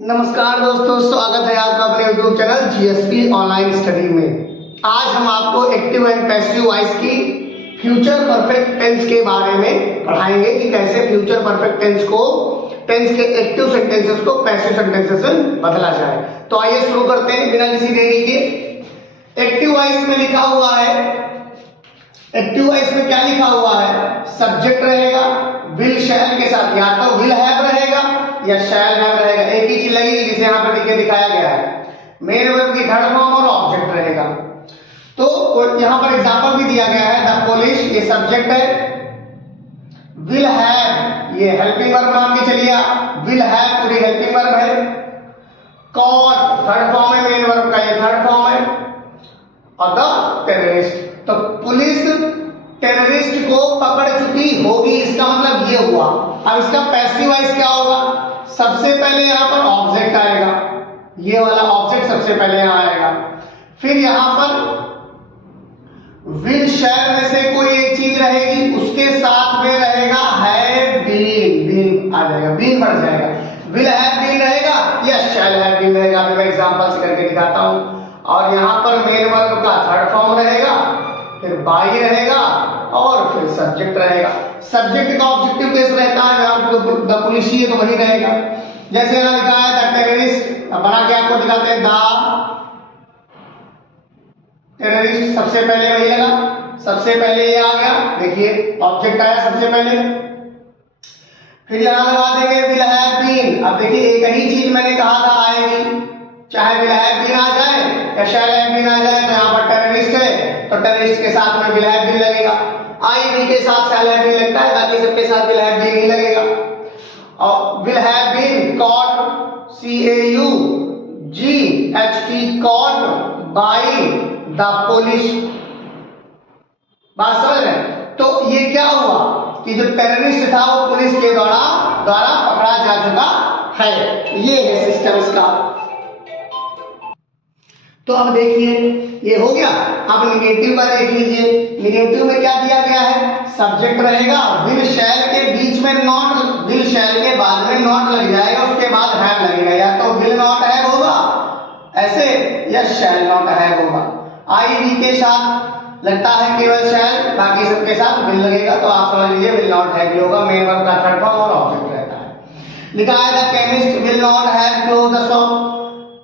नमस्कार दोस्तों, स्वागत है आपका अपने YouTube channel GSP online study में। आज हम आपको एक्टिव एंड पैसिव वॉइस की फ्यूचर परफेक्ट टेंस के बारे में पढ़ाएंगे कि कैसे फ्यूचर परफेक्ट टेंस को टेंस के एक्टिव सेंटेंसेस को पैसिव सेंटेंसेस में बदला जाए। तो आइए शुरू करते हैं बिना किसी देरी के। एक्टिव वॉइस में लिखा हुआ है, एक्टिव वॉइस में क्या लिखा हुआ है? सब्जेक्ट रहेगा विल शैल के साथ, या तो विल हैव रहेगा या शैल हैव रहेगा, एक ही चीज लगेगी जिसे यहां पर लिखे दिखाया गया है। मेन वर्ब की थर्ड फॉर्म और ऑब्जेक्ट रहेगा। तो यहां पर एग्जांपल भी दिया गया है। द पुलिस ये सब्जेक्ट है, विल हैव ये हेल्पिंग वर्ब मान के चलिए, विल हैव पूरी हेल्पिंग वर्ब है। कॉट थर्ड फॉर्म है, मेन वर्ब का ये थर्ड फॉर्म है। और द टेररिस्ट, तो पुलिस टेररिस्ट को पकड़ चुकी होगी, इसका मतलब ये हुआ। अब इसका पैसिव वॉइस क्या होगा? सबसे पहले यहां पर ऑब्जेक्ट आएगा, ये वाला ऑब्जेक्ट सबसे पहले यहां आएगा। फिर यहां पर विल शैल में से कोई एक चीज रहेगी, उसके साथ में रहेगा हैव बीन, बीन आ जाएगा, बीन बढ़ जाएगा। विल हैव बीन रहेगा या शैल हैव बीन रहेगा, मैं एग्जांपल से करके दिखाता हूं। और यहां पर मेन वर्ब का थर्ड फॉर्म रहेगा, फिर बाई रहेगा और फिर सब्जेक्ट रहेगा। सब्जेक्ट का ऑब्जेक्टिव केस रहता है, द पुलिस ही है तो वही रहेगा। जैसे यहां लिखा है द टेररिस्ट, बना के आपको दिखाते हैं द टेररिस्ट, सबसे पहले वही लगा, सबसे पहले ये आ गया, देखिए ऑब्जेक्ट आया सबसे पहले। फिर यहां लगा देंगे विल हैव बीन। अब देखिए एक ही चीज मैंने कहा था आएगी, चाहे विल हैव बीन आ जाए या शैल हैव बीन आ जाए। तो यहां पर टेररिस्ट है तो टेररिस्ट के साथ में विल हैव बीन लगेगा, आई बी के साथ शैल हैव बीन लगता है, बाकी सबके साथ विल हैव बीन ही लगेगा। और will have been caught C A U G H T caught by the police. बात समझ रहे? तो ये क्या हुआ कि जो टेररिस्ट था वो पुलिस के द्वारा पकड़ा जा चुका है। ये है सिस्टम इसका। तो अब देखिए ये हो गया। अब निगेटिव का देख लीजिए। निगेटिव में क्या दिया गया है? सब्जेक्ट रहेगा, विल शैल के बीच में नॉट, विल शैल के बाद में नॉट लग जाएगा, उसके बाद हैव लगेगा। या तो विल नॉट हैव होगा ऐसे या शैल नॉट हैव होगा। आई वी के साथ लगता है केवल शैल, बाकी सबके साथ विल लगेगा। तो आप समझ लीजिए विल नॉट हैव भी होगा, मेन वर्ब का थर्ड फॉर्म और ऑब्जेक्ट रहता है। लिखा है the chemist will not have close the shop,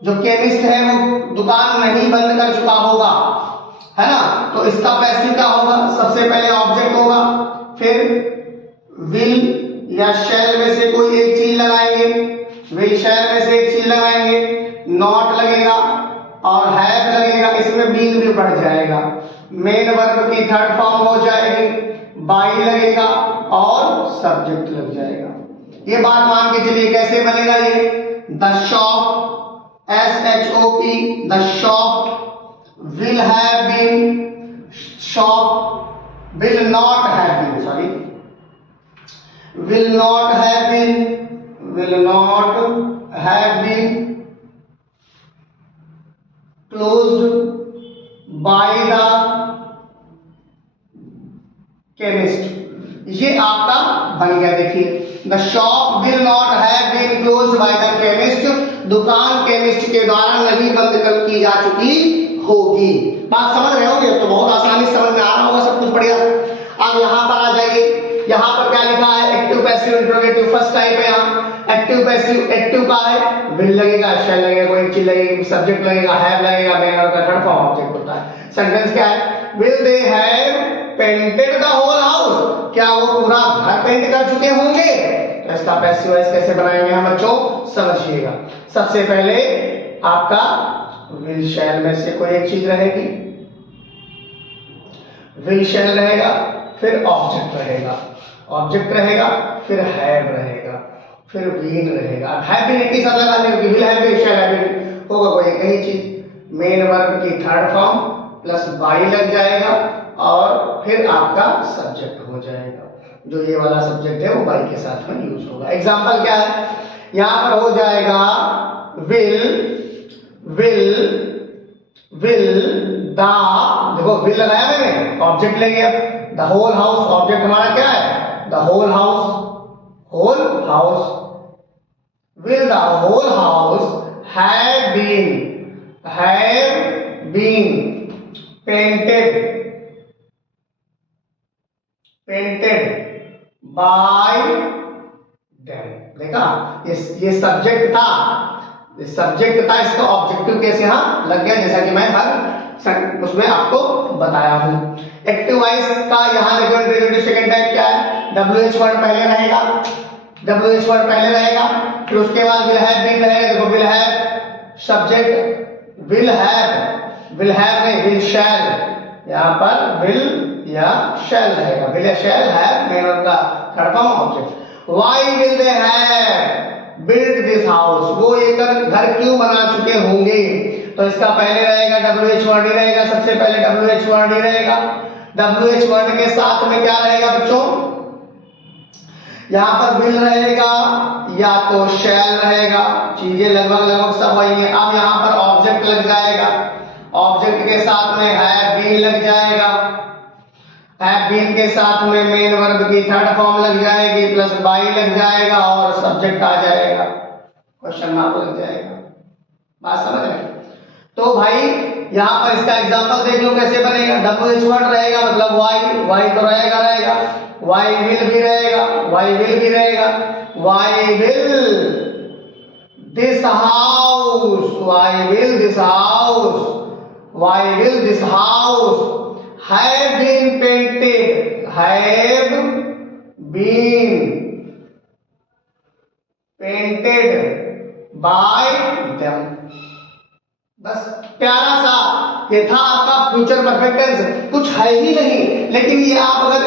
जो केमिस्ट है वो दुकान नहीं बंद कर चुका होगा, है ना। तो इसका पैसिव क्या होगा? सबसे पहले ऑब्जेक्ट होगा, फिर विल या शैल में से कोई एक चीज लगाएंगे, विल शैल में से एक चीज लगाएंगे, नॉट लगेगा और हैव लगेगा, इसमें बीन भी बढ़ जाएगा। मेन वर्ब की थर्ड फॉर्म हो जाएगी, बाई लगेगा और सब्जेक्ट लग जाएगा। ये बात मान के चलिए कैसे बनेगा ये? The shop SHOP, the shop will have been, shop will not have been, sorry, will not have been closed by the chemist। ये आपका बन गया। देखिए the shop will not have been closed by the chemist, दुकान chemist के द्वारा नहीं बंद कर की जा चुकी होगी। बात समझ रहे होंगे? तो बहुत आसानी समझ में आ रहा होगा सब कुछ बढ़िया। अब यहां पर आ जाइए, यहां पर क्या लिखा है? Active passive interrogative first type है। यहां एक्टिव पैसिव, एक्टिव का है विल लगेगा, शैल लगेगा, कोई चीज लगेगी, सब्जेक्ट लगेगा, हैव लगेगा, मेन वर्ब का थर्ड फॉर्म ऑब्जेक्ट होता है। सेंटेंस क्या है? Will they have painted the whole house, क्या वो पूरा घर पेंट कर चुके होंगे? तो इसका पैसिव वॉइस कैसे बनाएंगे हम बच्चों, समझिएगा। सबसे पहले आपका विल शैल में से कोई एक चीज रहेगी, विल शैल रहेगा, फिर ऑब्जेक्ट रहेगा, ऑब्जेक्ट रहेगा, फिर हैव रहेगा, फिर बीन रहेगा। हैव बीन एक साथ लगा देंगे, will have been, shall have been होगा कोई एक ही चीज। मेन वर्ब की थर्ड फॉर्म प्लस बाई लग जाएगा और फिर आपका सब्जेक्ट हो जाएगा। जो ये वाला सब्जेक्ट है वो बाई के साथ में यूज होगा। एग्जांपल क्या है? यहां पर हो जाएगा विल द, देखो विल लगाया मैंने, ऑब्जेक्ट ले गया। द होल हाउस, ऑब्जेक्ट हमारा क्या है? The whole house, will the whole house have been painted by them। देखा, ये सब्जेक्ट था, इसका ऑब्जेक्टिव कैसे यहाँ लग गया, जैसा कि मैं हर उसमें आपको बताया हूं। एक्टिव वॉइस का यहाँ रिलेटिव सेकंड टाइप क्या है, WH वर्ड पहले रहेगा, फिर उसके बाद विल हैव बीन रहेगा। देखो will have subject, will have नहीं, विल शैल, यहाँ पर विल या शैल रहेगा, विल या शैल हैव मेन वर्ब का third form object. Why will they have built this house? वो ये घर क्यों बना चुके होंगे, तो इसका पहले रहेगा WH वर्ड ही रहेगा, सबसे पहले WH वर्ड ही रहेगा। WH वर्ड के साथ में क्या रहेगा बच्चों, यहाँ पर will रहेगा या तो shall रहेगा, चीजें लगभग सब वही है। अब यहाँ पर ऑब्जेक्ट लग जाएगा, ऑब्जेक्ट के साथ में have been लग जाएगा, हैव बीन के साथ में मेन वर्ब की थर्ड फॉर्म लग जाएगी, प्लस बाई लग जाएगा और सब्जेक्ट आ जाएगा, क्वेश्चन मार्क लग जाएगा। बात समझ रहे? तो भाई यहाँ पर इसका एग्जांपल देख लो कैसे बनेगा। WH वर्ड रहेगा मतलब वाई तो रहेगा, वाई विल भी रहेगा, why will this house have been painted by them। बस प्यारा सा ये था आपका फ्यूचर परफेक्ट टेंस, कुछ है ही नहीं, लेकिन ये आप अगर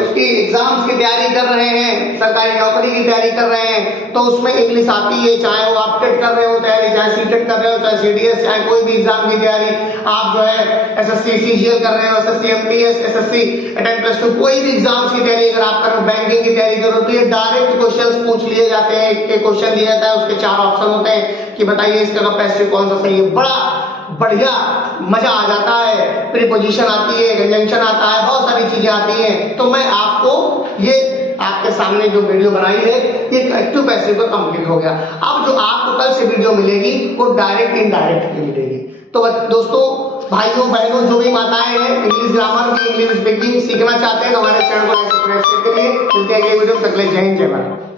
उसकी एग्जाम्स की तैयारी कर रहे हैं, सरकारी नौकरी की तैयारी कर रहे हैं, तो उसमें इंग्लिश आती है, चाहे वो आप टेट कर रहे हो तैयारी, चाहे सीटेट कर रहे हो, चाहे CDS, चाहे कोई भी एग्जाम की तैयारी, आप जो है SSC CGL कर रहे हो, SSC MTS, SSC 10+2 कोई भी एग्जाम्स की तैयारी अगर आप करो, बैंकिंग की तैयारी करो, तो ये डायरेक्ट क्वेश्चंस पूछ लिए जाते हैं। एक क्वेश्चन दिया जाता है, उसके 4 ऑप्शन होते हैं कि बताइए इसका पैसिव कौन सा सही है। बड़ा बढ़िया मजा आ जाता है, प्रीपोजिशन आती है, कंजंक्शन आता है, बहुत सारी चीजें आती हैं। तो मैं आपको ये आपके सामने जो वीडियो बनाई है ये एक्टिव पैसिव का कंप्लीट हो गया। अब जो आपको कल से वीडियो मिलेगी वो डायरेक्ट इनडायरेक्ट की मिलेगी। तो दोस्तों, भाइयों बहनों, जो भी माताएं हैं इंग्लिश ग्रामर की, इंग्लिश स्पीकिंग सीखना चाहते हैं तो हमारे चैनल को सब्सक्राइब करिए। मिलते हैं अगले वीडियो में, तक के लिए जय हिंद जय भारत।